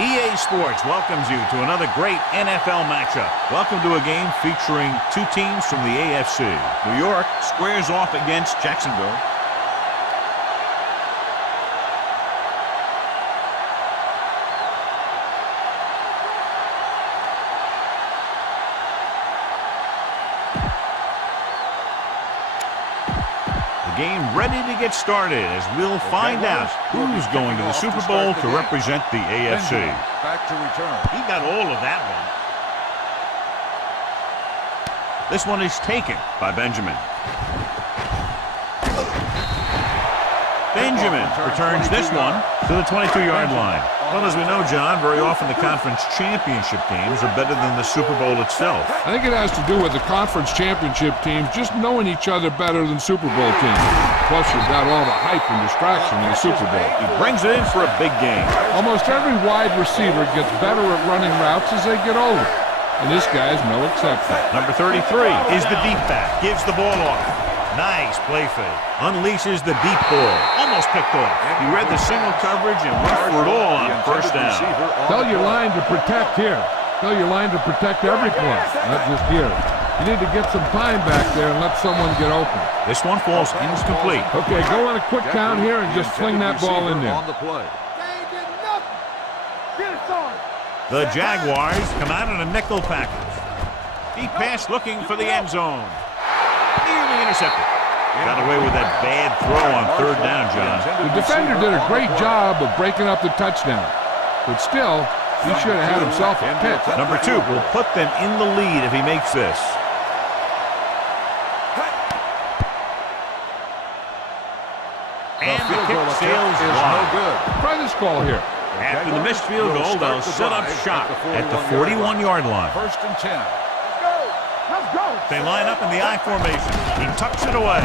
EA Sports welcomes you to another great NFL matchup. Welcome to a game featuring two teams from the AFC. New York squares off against Jacksonville. Game ready to get started as we'll find out who's going to the Super Bowl to represent the AFC. Back to return. He got all of that one. This one is taken by Benjamin. Benjamin returns this one to the 22-yard line. Well, as we know, John, very often the conference championship games are better than the Super Bowl itself. I think it has to do with the conference championship teams just knowing each other better than Super Bowl teams. Plus, you've got all the hype and distraction in the Super Bowl. He brings it in for a big game. Almost every wide receiver gets better at running routes as they get older. And this guy's no exception. Number 33 is the deep back. Gives the ball off. Nice play fake. Unleashes the deep ball. Almost picked off. He read the single coverage and went for it all on first down. Tell your line to protect here. Tell your line to protect every play, not just here. You need to get some time back there and let someone get open. This one falls incomplete. Okay, go on a quick count here and just fling that ball in there. The Jaguars come out in a nickel package. Deep pass looking for the end zone. Nearly intercepted. Got away with that bad throw on third down, John. The defender did a great job of breaking up the touchdown. But still, he should have had himself a pick. Number 2 will put them in the lead if he makes this. And the kick sails wide. Try this call here. After the missed field goal, they'll set up shop at the 41-yard line. First and 10. They line up in the I formation. He tucks it away.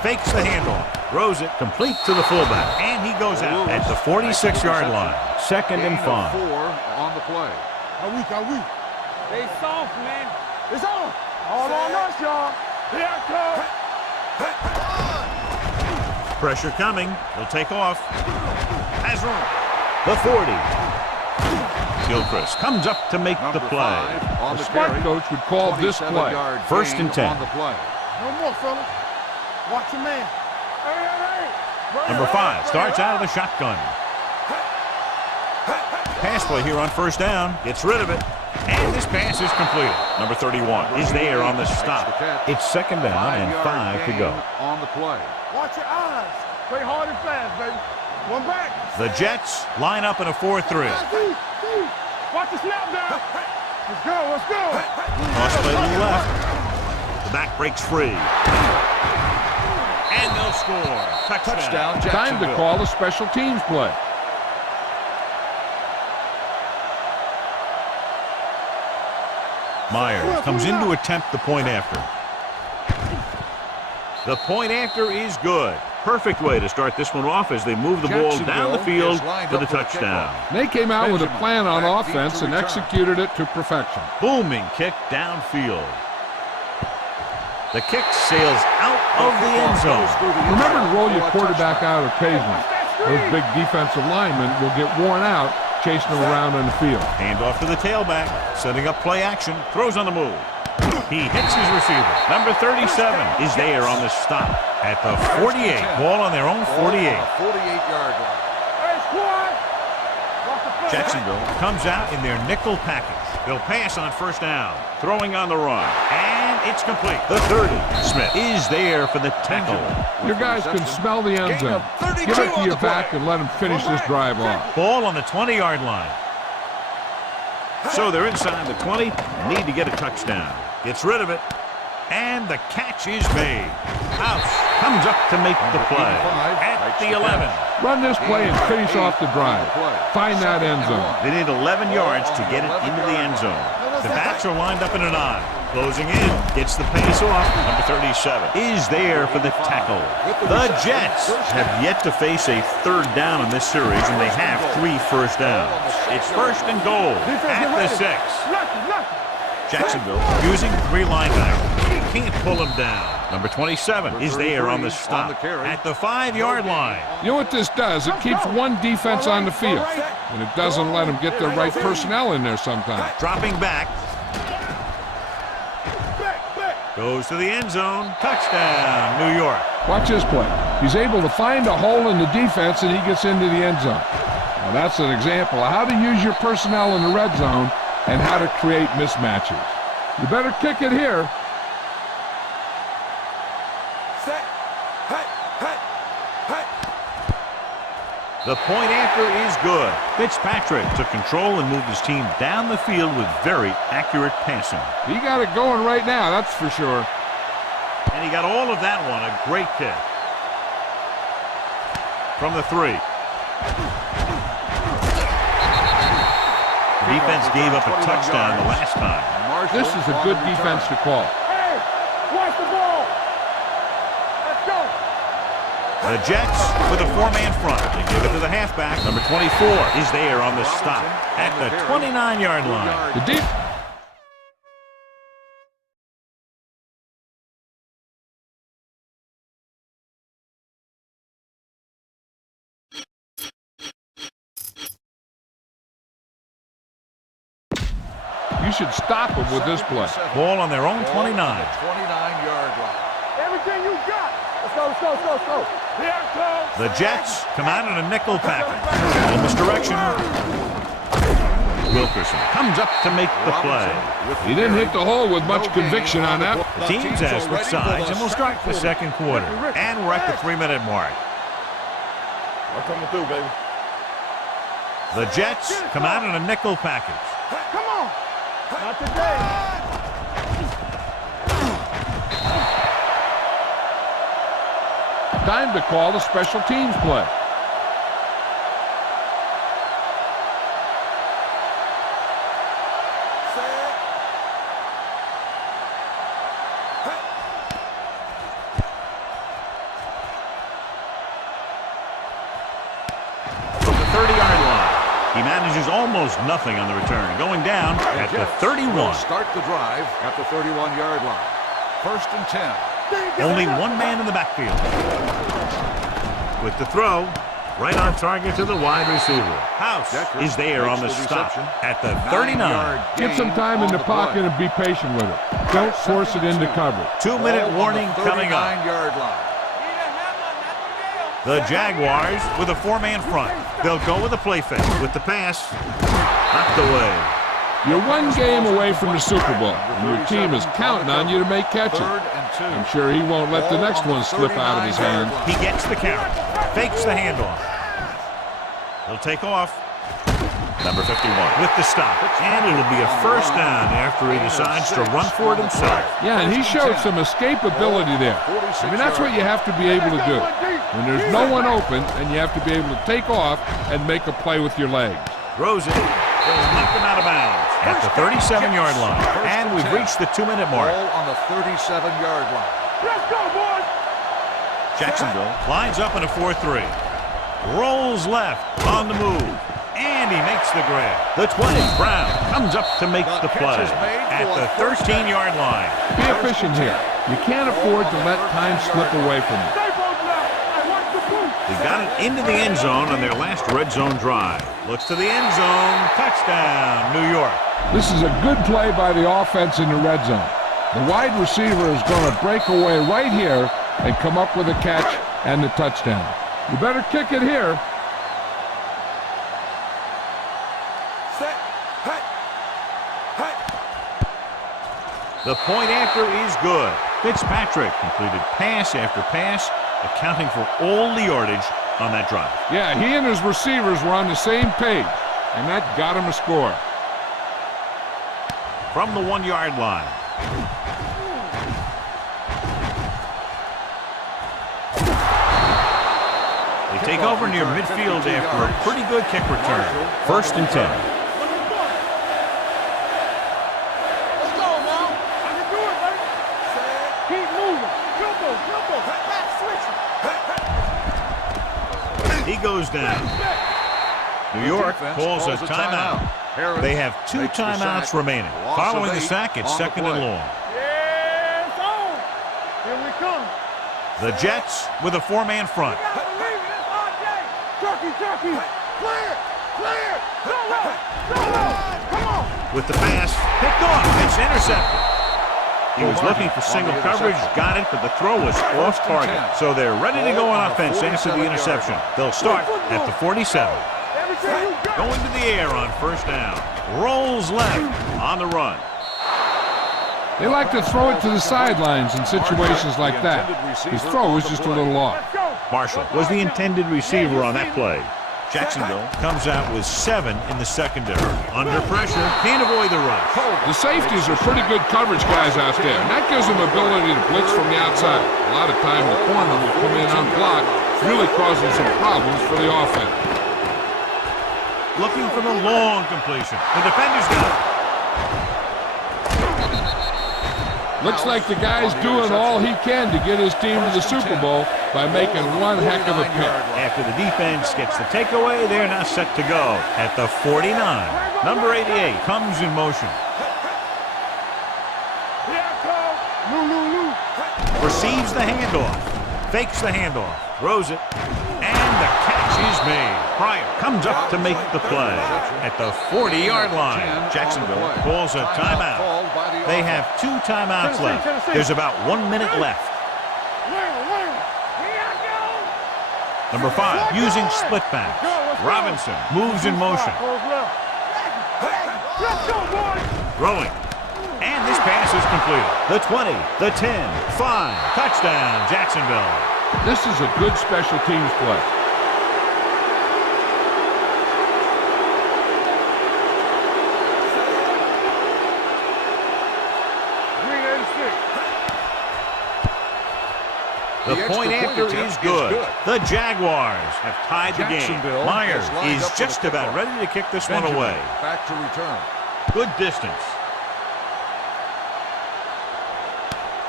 Fakes the handoff. Throws it complete to the fullback. And he goes out at the 46-yard line. Second and 5. 4 on the play. Are we? Stay soft, man. It's on. All on us, y'all. Here I come. Pressure coming. He'll take off. Has room. The 40. Gilchrist comes up to make the play. The smart coach would call this play. First and 10. No more, fellas. Watch your man. Number 5 starts out of the shotgun. Pass play here on first down. Gets rid of it. And this pass is completed. Number 31 is there on the stop. It's second down and 5 to go. On the play. Watch your eyes. Play hard and fast, baby. One back. The Jets line up in a 4-3. Watch the snap down. Let's go. Cross play to the left. The back breaks free. And they'll score. Touchdown. Time to call a special teams play. Myers comes in to attempt the point after. The point after is good. Perfect way to start this one off as they move the ball down the field for the touchdown. They came out with a plan on offense and executed it to perfection. Booming kick downfield. The kick sails out of the end zone. Remember to roll your quarterback out occasionally. Those big defensive linemen will get worn out chasing him around on the field. Hand off to the tailback, setting up play action, throws on the move. He hits his receiver. Number 37 is there on the stop at the 48. Ball on their own 48. 48-yard line. Jacksonville comes out in their nickel package. They'll pass on first down, throwing on the run, and it's complete. The 30. Smith is there for the tackle. Your guys can smell the end zone. Give it to your back and let them finish this drive off. Ball on the 20-yard line. So they're inside the 20, need to get a touchdown. Gets rid of it, and the catch is made. House comes up to make the play at the 11. Run this play and finish off the drive. Find that end zone. They need 11 yards to get it into the end zone. The backs are lined up in an I. Closing in, gets the pace off. Number 37 is there for the tackle. The Jets have yet to face a third down in this series, and they have 3 first downs. It's first and goal at the 6. Jacksonville using 3 linebackers. can't pull him down. Number 27 is there on the stop at the 5-yard line. You know what this does? It keeps one defense on the field, and it doesn't let them get the right personnel in there sometimes. Dropping back. Goes to the end zone. Touchdown, New York. Watch this play. He's able to find a hole in the defense, and he gets into the end zone. Now, that's an example of how to use your personnel in the red zone and how to create mismatches. You better kick it here. The point after is good. Fitzpatrick took control and moved his team down the field with very accurate passing. He got it going right now, that's for sure. And he got all of that one. A great kick. From the 3. The defense gave up a touchdown the last time. This is a good defense to call. Hey, watch the ball. Let's go. The Jets with a 4-man front. They give it to the halfback. Number 24 is there on the stop at the 29-yard line. The deep. You should stop them with this play. Ball on their own 29. 29-yard line. Everything you got. Let's go, let's go, let's go, let's go. Here it comes. The Jets come out in a nickel package. In this direction. Wilkerson comes up to make the play. He didn't hit the hole with much conviction on that. The teams have switched sides, and we'll start the second quarter. And we're at the 3-minute mark. I'm coming through, baby. The Jets come out in a nickel package. Come on. Not today. Time to call the special teams play. From the 30-yard line, he manages almost nothing on the return. Going down at the 31. Start the drive at the 31-yard line. 1st and 10. Only one man in the backfield. With the throw, right on target to the wide receiver. House is there on the stop at the 39. Get some time in the pocket and be patient with it. Don't force it into coverage. 2-minute warning coming up. 39-yard line. The Jaguars with a 4-man front. They'll go with a play fake. With the pass, knocked away. You're one game away from the Super Bowl, and your team is counting on you to make catches. 3rd and 2. I'm sure he won't let the next one slip out of his hand. He gets the carry, fakes the handoff. He'll take off. Number 51 with the stop, and it'll be a first down after he decides to run for it himself. Yeah, and he showed some escapability there. I mean, that's what you have to be able to do. When there's no one open, and you have to be able to take off and make a play with your legs. Throws it, knocked him out of bounds at the 37-yard line, and we've reached the 2-minute mark. Ball on the 37-yard line. Let's go, boys. Jacksonville lines up in a 4-3. Rolls left on the move. And he makes the grab. The 20. Brown comes up to make the play at the 13-yard line. Be efficient here. You can't afford to let time slip away from you. They got it into the end zone on their last red zone drive. Looks to the end zone. Touchdown, New York. This is a good play by the offense in the red zone. The wide receiver is going to break away right here and come up with a catch and the touchdown. You better kick it here. The point after is good. Fitzpatrick completed pass after pass, accounting for all the yardage on that drive. Yeah, he and his receivers were on the same page, and that got him a score. From the 1-yard line. They take over near midfield after a pretty good kick return. 1st and 10. He goes down. New York calls a timeout. They have 2 timeouts remaining. Following the sack, it's 2nd and long. Yeah, it's on. The Jets with a four-man front. Turkey, turkey. Clear, clear. Come on. With the pass, picked off. It's intercepted. He was looking for single coverage, got it, but the throw was off target. So they're ready to go on offense after the interception. They'll start at the 47. Going to the air on first down. Rolls left on the run. They like to throw it to the sidelines in situations like that. His throw was just a little off. Marshall was the intended receiver on that play. Jacksonville comes out with 7 in the secondary. Under pressure, can't avoid the rush. The safeties are pretty good coverage guys out there, and that gives them ability to blitz from the outside. A lot of time the corner will come in unblocked, really causing some problems for the offense. Looking for the long completion. The defender's got it. Looks like the guy's doing all he can to get his team to the Super Bowl by making one heck of a pick. After the defense gets the takeaway, they're now set to go at the 49. Number 88 comes in motion. Receives the handoff. Fakes the handoff. Throws it. And the catch is made. Pryor comes up to make the play at the 40-yard line. Jacksonville calls a timeout. They have 2 timeouts left. There's about 1 minute left. Number 5 using split backs. Robinson moves in motion. Throwing. And this pass is completed. The 20, the 10, 5. Touchdown, Jacksonville. This is a good special teams play. The point after is good. The Jaguars have tied the game. Myers is just about ready to kick this one away. Back to return. Good distance.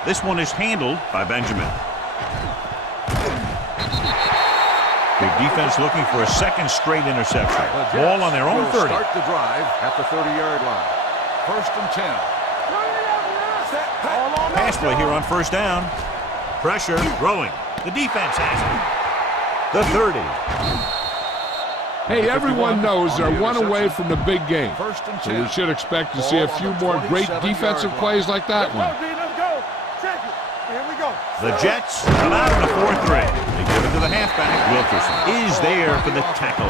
This one is handled by Benjamin. Big defense looking for a second straight interception. Ball on their own 30. Start the drive at the 30-yard line. First and 10. Pass play here on first down. Pressure, throwing. The defense has it. The 30. Hey, everyone knows they're one away from the big game. So we should expect to see a few more great defensive plays like that one. The Jets come out in the 4-3. They give it to the halfback. Wilkerson is there for the tackle.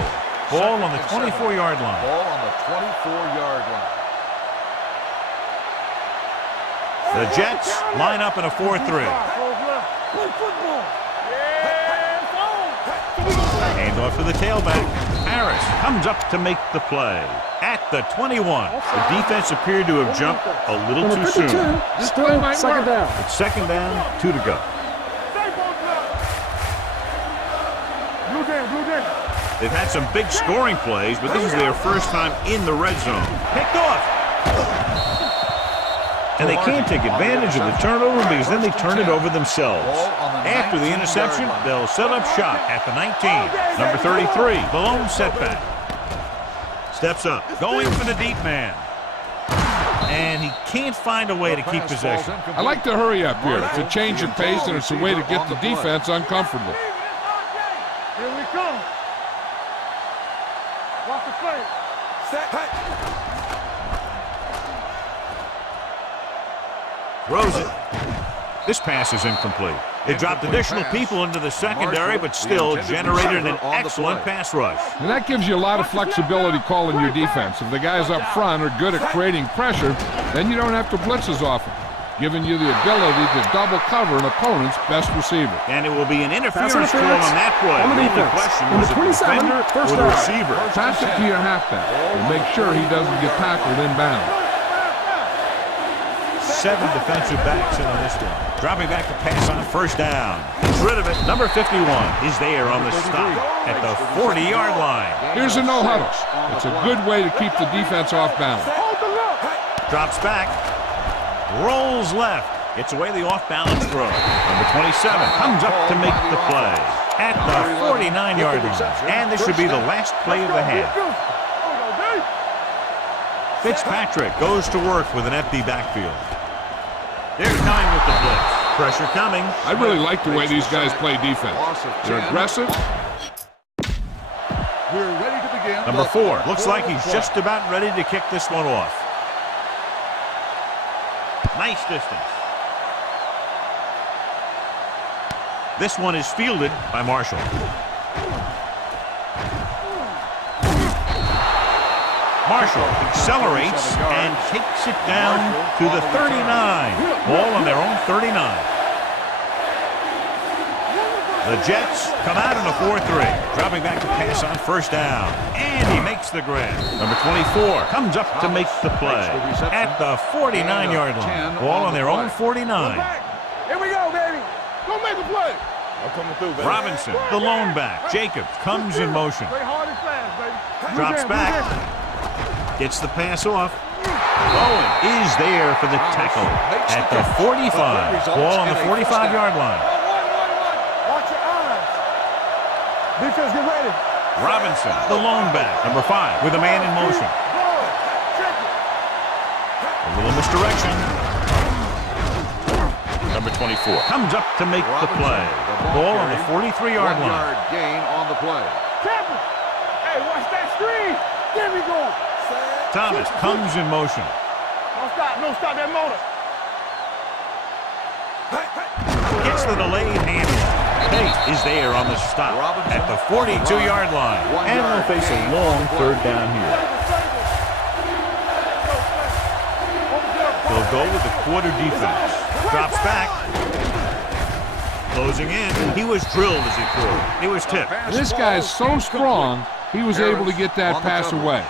Ball on the 24-yard line. Ball on the 24-yard line. The Jets line up in a 4-3. Handoff to the tailback. Harris comes up to make the play. At the 21. The defense appeared to have jumped a little too soon. This play might work. It's second down, 2 to go. They've had some big scoring plays, but this is their first time in the red zone. Picked off. And they can't take advantage of the turnover because then they turn it over themselves. After the interception, they'll set up shop at the 19. Number 33, the lone setback. Steps up, going for the deep man. And he can't find a way to keep possession. I like to hurry up here. It's a change of pace, and it's a way to get the defense uncomfortable. Here we come. Watch the play. Throws it. This pass is incomplete. They dropped additional people into the secondary, but still generated an excellent pass rush. And that gives you a lot of flexibility calling your defense. If the guys up front are good at creating pressure, then you don't have to blitz as often, giving you the ability to double cover an opponent's best receiver. And it will be an interference call on that play. On the only defense. question Number was it the 27, defender first or the down. receiver? Pass it to your halfback and make sure he doesn't get tackled inbound. 7 defensive backs in on this one. Dropping back to pass on first down. He's rid of it. Number 51 is there on the stop at the 40-yard line. Here's a no-huddle. It's a good way to keep the defense off balance. Drops back. Rolls left. Gets away the off-balance throw. Number 27 comes up to make the play at the 49-yard line. And this should be the last play of the half. Fitzpatrick goes to work with an empty backfield. They're coming with the blitz. Pressure coming. I really like the way these guys play defense. They're aggressive. We're ready to begin. Number 4. Looks like he's just about ready to kick this one off. Nice distance. This one is fielded by Marshall. Marshall accelerates and takes it down to the 39. Ball on their own 39. The Jets come out in a 4-3. Dropping back to pass on first down. And he makes the grab. Number 24 comes up to make the play at the 49-yard line. Ball on their own 49. Here we go, baby. Go make a play. I'm coming through, baby. Robinson, the lone back. Jacobs comes in motion. Play hard and fast, baby. Drops back. Gets the pass off. Bowen is there for the tackle at the 45. Ball on the 45-yard line. Watch your eyes. Defense, get ready. Robinson, the lone back. Number 5 with a man in motion. A little misdirection. Number 24 comes up to make the play. Ball on the 43-yard line. 1-yard gain on the play. Hey, watch that screen. There we go. Thomas comes in motion. Don't stop that motor. Gets the delayed handle. Tate is there on the stop at the 42-yard line. And they'll face a long third down here. They'll go with the quarter defense. Drops back. Closing in. He was drilled as he threw. He was tipped. This guy is so strong, he was able to get that pass away.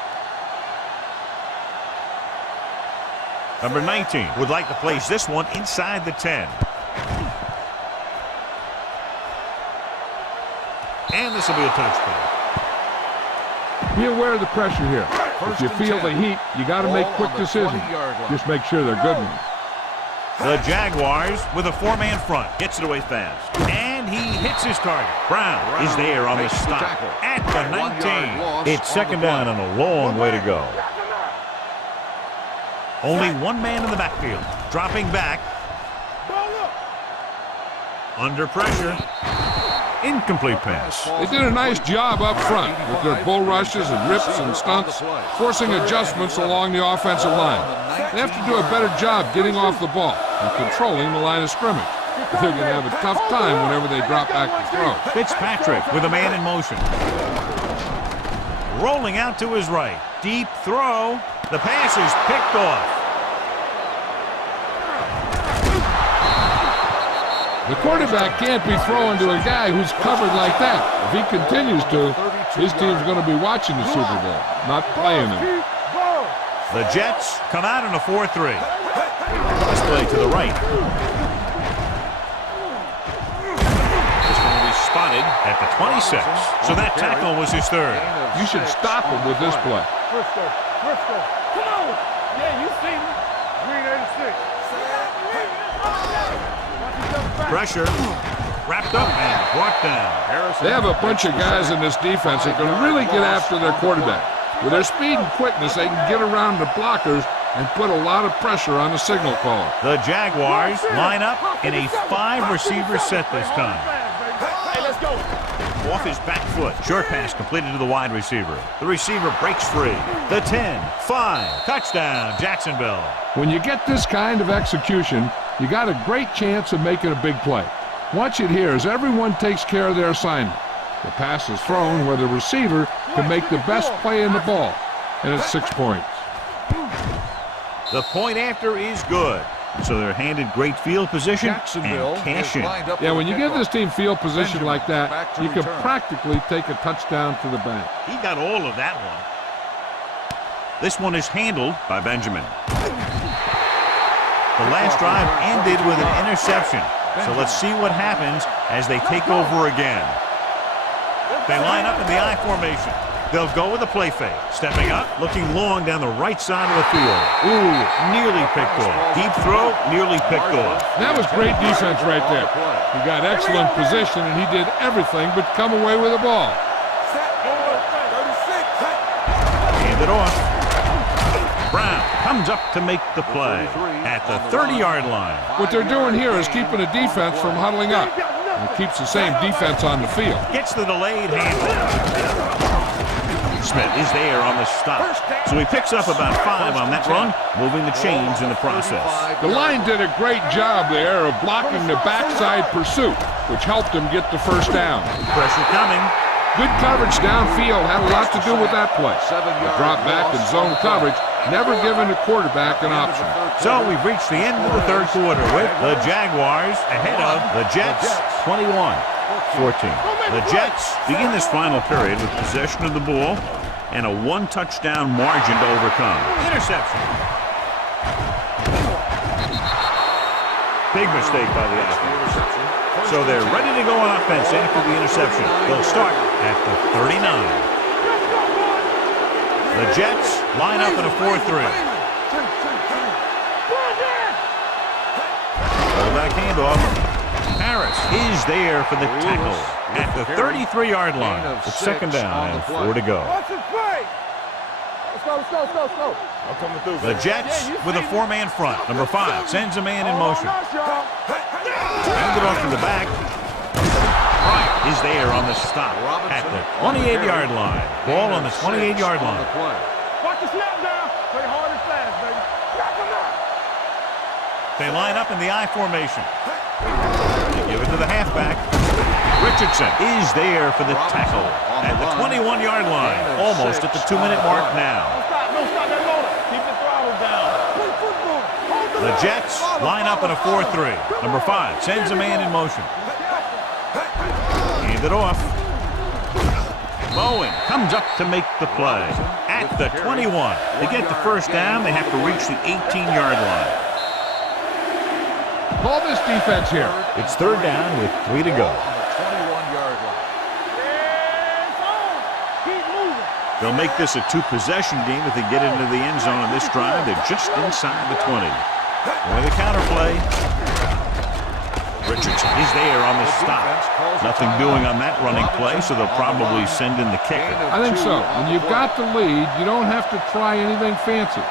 Number 19 would like to place this one inside the 10. And this will be a touchdown. Be aware of the pressure here. If you feel the heat, you got to make quick decisions. Just make sure they're good ones. The Jaguars with a 4-man front. Gets it away fast. And he hits his target. Brown is there on the stop at the 19. It's second down and a long way to go. Only one man in the backfield. Dropping back. Under pressure. Incomplete pass. They did a nice job up front with their bull rushes and rips and stunts, forcing adjustments along the offensive line. They have to do a better job getting off the ball and controlling the line of scrimmage. They're going to have a tough time whenever they drop back to throw. Fitzpatrick with a man in motion. Rolling out to his right. Deep throw. The pass is picked off. The quarterback can't be throwing to a guy who's covered like that. If he continues to, his team's going to be watching the Super Bowl, not playing him. The Jets come out in a 4-3. This play to the right. This one will be spotted at the 26. So that tackle was his third. You should stop him with this play. Briscoe. Come on. Yeah, you see me. Green 86. Pressure. Wrapped up and brought down. They have a bunch of guys in this defense that can really get after their quarterback. With their speed and quickness, they can get around the blockers and put a lot of pressure on the signal caller. The Jaguars line up in a 5-receiver set this time. Hey, let's go. Off his back foot. Short pass completed to the wide receiver. The receiver breaks free. The 10-5. Touchdown, Jacksonville. When you get this kind of execution, you got a great chance of making a big play. Watch it here as everyone takes care of their assignment. The pass is thrown where the receiver can make the best play in the ball. And it's 6 points. The point after is good. So they're handed great field position and cash in. Yeah, when you give this team field position like that, you can practically take a touchdown to the bank. He got all of that one. This one is handled by Benjamin. The last drive ended with an interception. So let's see what happens as they take over again. They line up in the I formation. They'll go with a play fake. Stepping up, looking long down the right side of the field. Ooh, nearly picked off. Deep throw, nearly picked off. That was great defense right there. He got excellent position, and he did everything but come away with the ball. Hand it off. Brown comes up to make the play at the 30-yard line. What they're doing here is keeping the defense from huddling up. It keeps the same defense on the field. Gets the delayed handle. Smith is there on the stop. So he picks up about 5 on that run, moving the chains in the process. The line did a great job there of blocking the backside pursuit, which helped him get the first down. Pressure coming. Good coverage downfield had a lot to do with that play. The drop back and zone coverage, never giving the quarterback an option. So we've reached the end of the third quarter with the Jaguars ahead of the Jets 21-14. The Jets begin this final period with possession of the ball and a 1-touchdown margin to overcome. Interception. Big mistake by the offense. So they're ready to go on offense after the interception. They'll start at the 39. The Jets line up in a 4-3. Fullback handoff. Harris is there for the tackle at the 33-yard line. It's second down and 4 to go. Let's go. I'm coming through. The Jets with a 4-man front. Number 5 sends a man in motion. Hand it off to the back. Wright is there on the stop at the 28-yard line. Ball on the 28-yard line. Watch the snap down. Play hard and fast, baby. They line up in the I formation. They give it to the halfback. Richardson is there for the tackle at the 21-yard line. Almost at the 2-minute mark now. Don't stop that motor. Keep the throttle down. The Jets line up in a 4-3. Number 5 sends a man in motion. Hand it off. Bowen comes up to make the play at the 21. To get the first down, they have to reach the 18-yard line. Call this defense here. It's third down with 3 to go. They'll make this a 2-possession game if they get into the end zone on this drive. They're just inside the 20. With the counterplay. Richardson is there on the stop. Nothing doing on that running play, so they'll probably send in the kicker. I think so. When you've got the lead, you don't have to try anything fancy.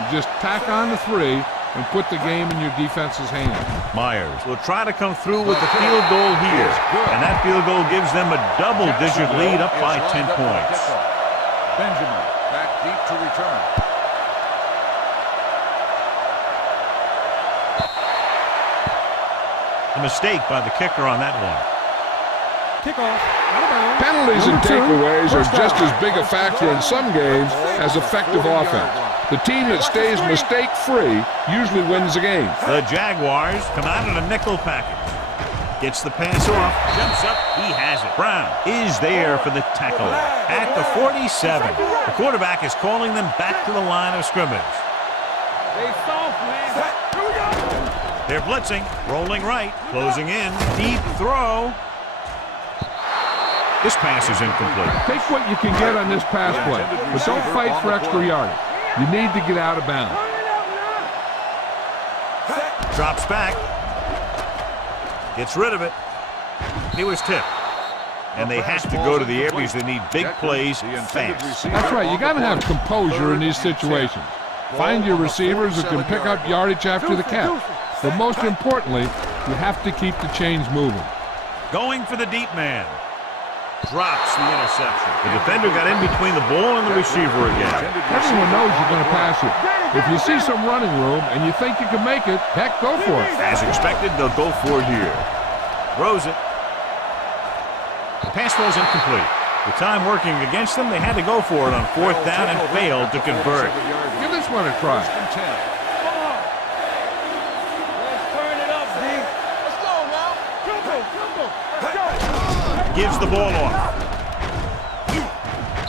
You just tack on the 3 and put the game in your defense's hands. Myers will try to come through with the field goal here. And that field goal gives them a double-digit lead up by 10 points. Benjamin back deep to return. A mistake by the kicker on that one. Kickoff. Penalties and takeaways are just as big a factor in some games as effective offense. The team that stays mistake-free usually wins the game. The Jaguars come out in a nickel package. Gets the pass off, jumps up, he has it. Brown is there for the tackle at the 47. The quarterback is calling them back to the line of scrimmage. They soft, man. Here we go. They're blitzing, rolling right, closing in, deep throw. This pass is incomplete. Take what you can get on this pass play, but don't fight for extra yardage. You need to get out of bounds. Drops back. Gets rid of it. He was tipped. And they have to go to the air because they need big plays fast. That's right. You got to have composure in these situations. Find your receivers who can pick up yardage after the catch. But most importantly, you have to keep the chains moving. Going for the deep man. Drops the interception. The defender got in between the ball and the receiver again. Everyone knows you're going to pass it. If you see some running room and you think you can make it, heck, go for it. As expected, they'll go for it here. Throws it. The pass was incomplete. The time working against them, they had to go for it on 4th down and failed to convert. Give this one a try. Let's turn it up, D. Let's go now. Come on. Let's go. Gives the ball off.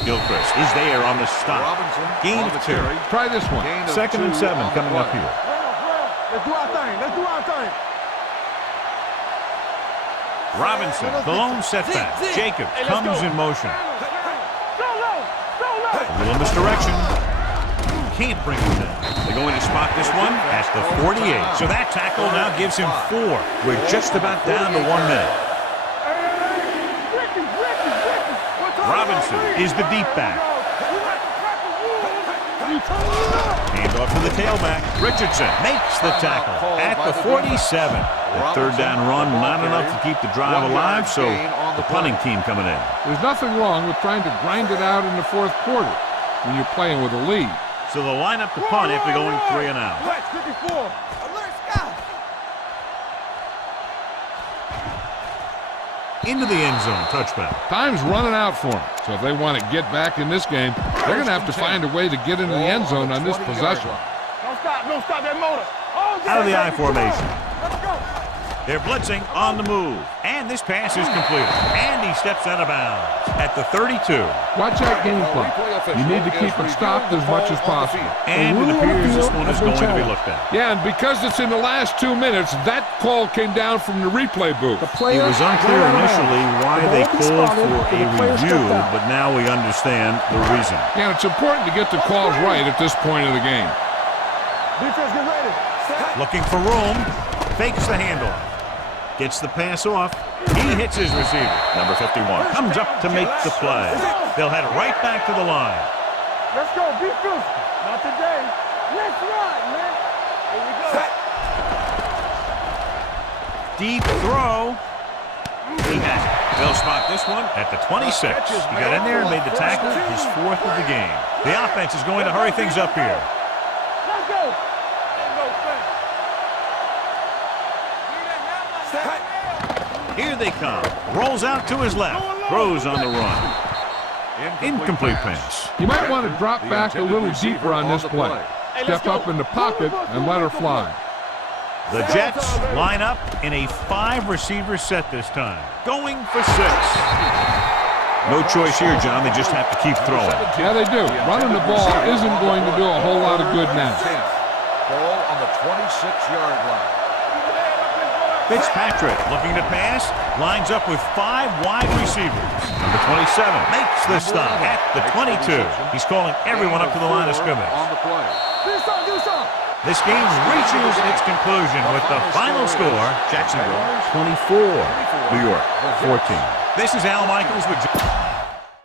Gilchrist is there on the stop. Gain of 2. Try this one. 2nd and 7 coming up here. Let's do our thing. Robinson, the lone setback. Jacob comes in motion. A little misdirection. Can't bring it in. They're going to spot this one at the 48. So that tackle now gives him 4. We're just about down to 1 minute. Robinson is the deep back. Hand off to the tailback. Richardson makes the tackle at the 47. The third down run, not enough to keep the drive alive, so the punting team coming in. There's nothing wrong with trying to grind it out in the fourth quarter when you're playing with a lead. So they'll line up the punt after going 3 and out. Flex 54. Alert, Scott. Into the end zone, touchback. Time's running out for them, so if they want to get back in this game, they're going to have to find a way to get into the end zone on this possession. Don't stop that motor. Oh, Out of the I formation. Let's go. They're blitzing on the move. And this pass is completed. And he steps out of bounds at the 32. Watch that game plan. You need to keep it stopped as much as possible. And it appears this one is going to be looked at. Yeah, and because it's in the last 2 minutes, that call came down from the replay booth. It was unclear initially why they called for a review, but now we understand the reason. Yeah, it's important to get the calls right at this point of the game. Defense, get ready. Looking for room. Fakes the handoff. Gets the pass off. He hits his receiver. Number 51 comes up to make the play. They'll head right back to the line. Let's go. Be physical. Not today. Let's ride, man. Here we go. Deep throw. He has it. They'll spot this one at the 26. He got in there and made the tackle, his 4th of the game. The offense is going to hurry things up here. Let's go. Ain't no thing. Here they come. Rolls out to his left. Throws on the run. Incomplete pass. You might want to drop back a little deeper on this play. Step up in the pocket and let her fly. The Jets line up in a 5-receiver set this time. Going for 6. No choice here, John. They just have to keep throwing. Yeah, they do. Running the ball isn't going to do a whole lot of good now. Ball on the 26-yard line. Fitzpatrick looking to pass. Lines up with 5 wide receivers. Number 27 makes the stop at the 22. He's calling everyone up to the line of scrimmage. On the play. Do some. This game reaches its conclusion with the final score, Jacksonville 24, New York 14. This is Al Michaels with